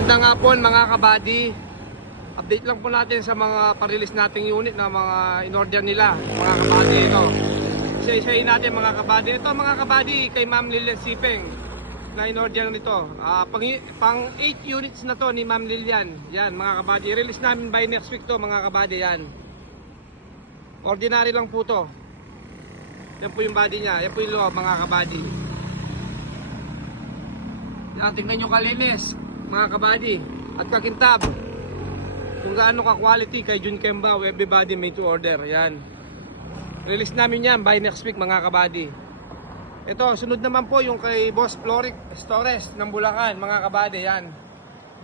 Magandang hapon mga kabady. Update lang po natin sa mga pa-release nating unit na mga in-order nila mga kabady. Ito, isa-isahin natin mga kabady. Ito mga kabady kay Ma'am Lilian Sipeng na in-order nito. Pang 8 units na to ni Ma'am Lilian. Yan mga kabady. Release namin by next week to mga kabady. Yan. Ordinary lang po to. Yan po yung body niya. Yan po yung loob mga kabady. Yan, tingnan nyo kalinis mga kabady at kakintab kung gaano ka quality kay Jun Kembao. Everybody made to order. Yan, release namin yan by next week mga kabady. Ito, sunod naman po yung kay Boss Floric Stores ng Bulacan mga kabady. Yan,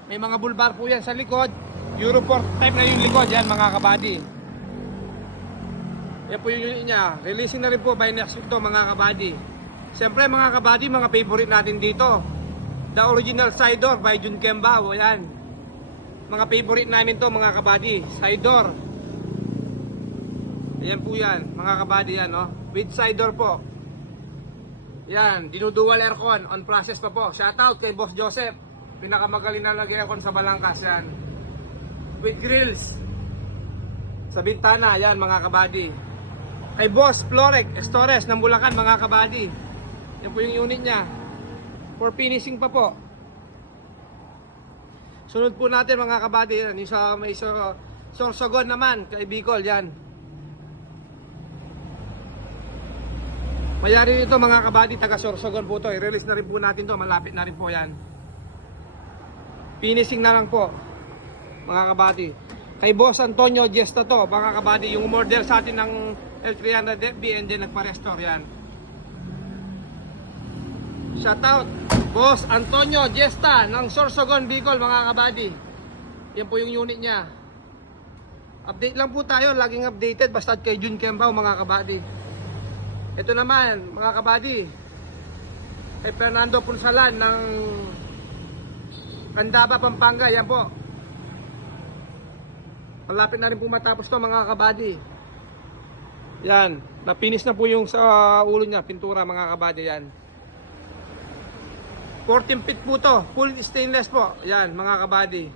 may mga bulbar po yan sa likod. Euro 4 type na yung likod. Yan mga kabady. Yan po yung unit nya. Releasing na rin po by next week to mga kabady. Siyempre mga kabady, mga favorite natin dito, the original side door by Jun Kembao. Ayan, mga favorite namin to mga kabady, side door. Ayan po yan mga kabady, yan no, with side door po. Yan, dinudual aircon, on process pa po. Shoutout kay Boss Joseph, pinakamagaling na lagi aircon sa Balangkas. Yan, with grills sa bintana. Yan mga kabady. Kay Boss Floric Stores ng Bulacan mga kabady. Yan po yung unit nya, for finishing pa po. Sunod po natin mga kabady, yan, yung sa may Sorsogon naman kay Bicol. Yan, mayari nito mga kabady, taga Sorsogon po to. I-release na rin po natin to, malapit na rin po. Yan, finishing na lang po mga kabady. Kay Boss Antonio Gesta to mga kabady, yung umorder sa atin ng L300FB and then nagpa-restore. Yan, shoutout Boss Antonio Gesta ng Sorsogon, Bicol mga kabady. Yan po yung unit nya. Update lang po tayo, laging updated basta kay Jun Kembao mga kabady. Ito naman mga kabady, kay Fernando Punsalan ng Candaba, Pampanga. Yan po, malapit na rin po matapos to mga kabady. Yan, na-finish na po yung sa ulo nya, pintura mga kabady. Yan, 14 feet po to, full stainless po. Yan mga kabady.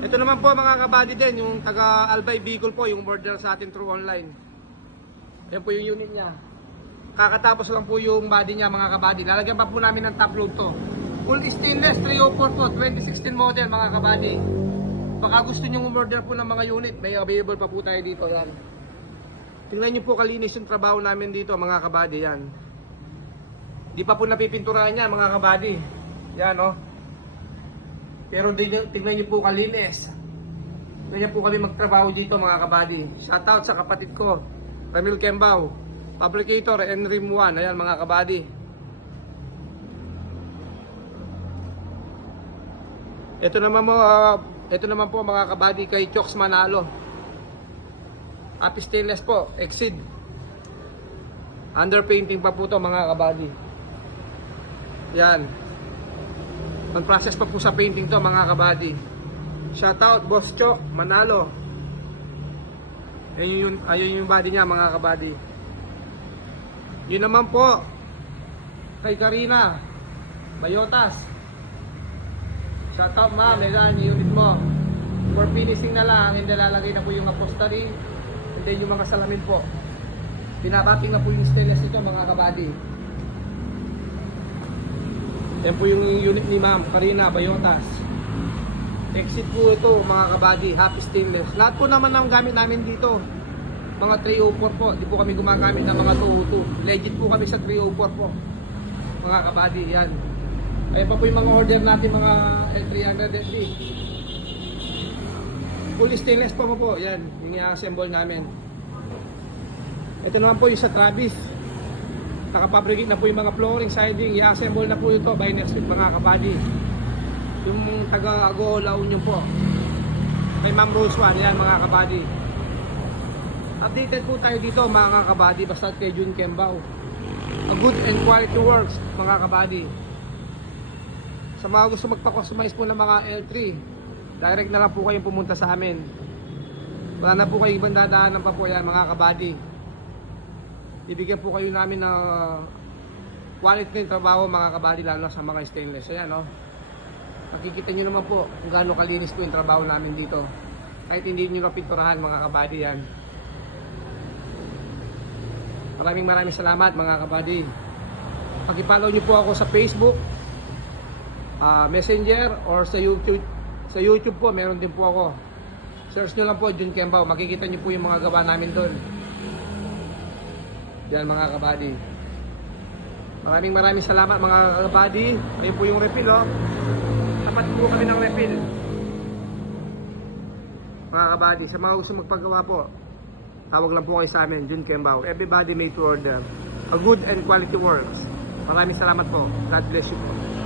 Ito naman po mga kabady din, yung taga Albay Bicol po, yung order sa atin through online. Yan po yung unit nya. Kakatapos lang po yung body nya mga kabady. Lalagyan pa po namin ng top load to. Full stainless 304 po, 2016 model mga kabady. Baka gusto nyo order po ng mga unit, may available pa po tayo dito. Yan, tingnan nyo po kalinis yung trabaho namin dito mga kabady. Yan, di pa po napipinturahan niya mga kabady. Yan no, pero tingnan nyo po kalinis. Ganyan po kami magtrabaho dito mga kabady. Shoutout sa kapatid ko Ramil Kembao, fabricator Enrim 1. Ayan mga kabady. Ito naman po mga kabady kay Choks Manalo. At stainless po, Exceed. Underpainting pa po to mga kabady. Yan, on process pa po sa painting to mga kabady. Shoutout Boss Chok Manalo. Ayun yung body niya mga kabady. Yun naman po kay Karina Bayotas. Shoutout ma'am, yan yung unit mo. For finishing na lang, hindi lalagay na po yung upholstery, hindi yung mga salamin po. Binabating na po yung stainless ito mga kabady. Yan po yung unit ni ma'am Karina Bayotas. Exit po ito mga kabady, happy stainless. Lahat po naman ng gamit namin dito, mga 304 po. Di po kami gumagamit ng mga 202. Legit po kami sa 304 po mga kabady. Yan, ayan pa po yung mga order natin mga L300FB. Full stainless po po. Yan, yung i-assemble namin. Ito naman po yung sa Travis. Nakapabricate na po yung mga flooring, siding. I-assemble na po ito by next week mga kabady. Yung taga Ago La Union po, kay Ma'am Rose One. Yan mga kabady. Updated po tayo dito mga kabady basta kay Jun Kembao. A good and quality works mga kabady. Sa mga gusto magpa-customize po ng mga L3, direct na lang po kayong pumunta sa amin. Wala na po kayong ibang dadaanan pa po. Yan mga kabady. Ibigyan po kayo namin ng quality ng trabaho mga kabady, lalo sa mga stainless. Ayan no, Nakikita nyo naman po kung gaano kalinis po yung trabaho namin dito. Kahit hindi nyo napinturahan mga kabady yan. Maraming salamat mga kabady. Pag-follow nyo po ako sa Facebook, Messenger, or sa YouTube. Sa YouTube po, meron din po ako. Search nyo lang po, Jun Kembao. Makikita nyo po yung mga gawa namin doon. Yan mga kabady. Maraming salamat mga kabady. Ayun po yung refill, oh. Tapat po kami ng refill. Mga kabady, sa mga gusto magpagawa po, tawag lang po kayo sa amin, Jun Kembao. Everybody made to order. A good and quality works. Maraming salamat po. God bless you po.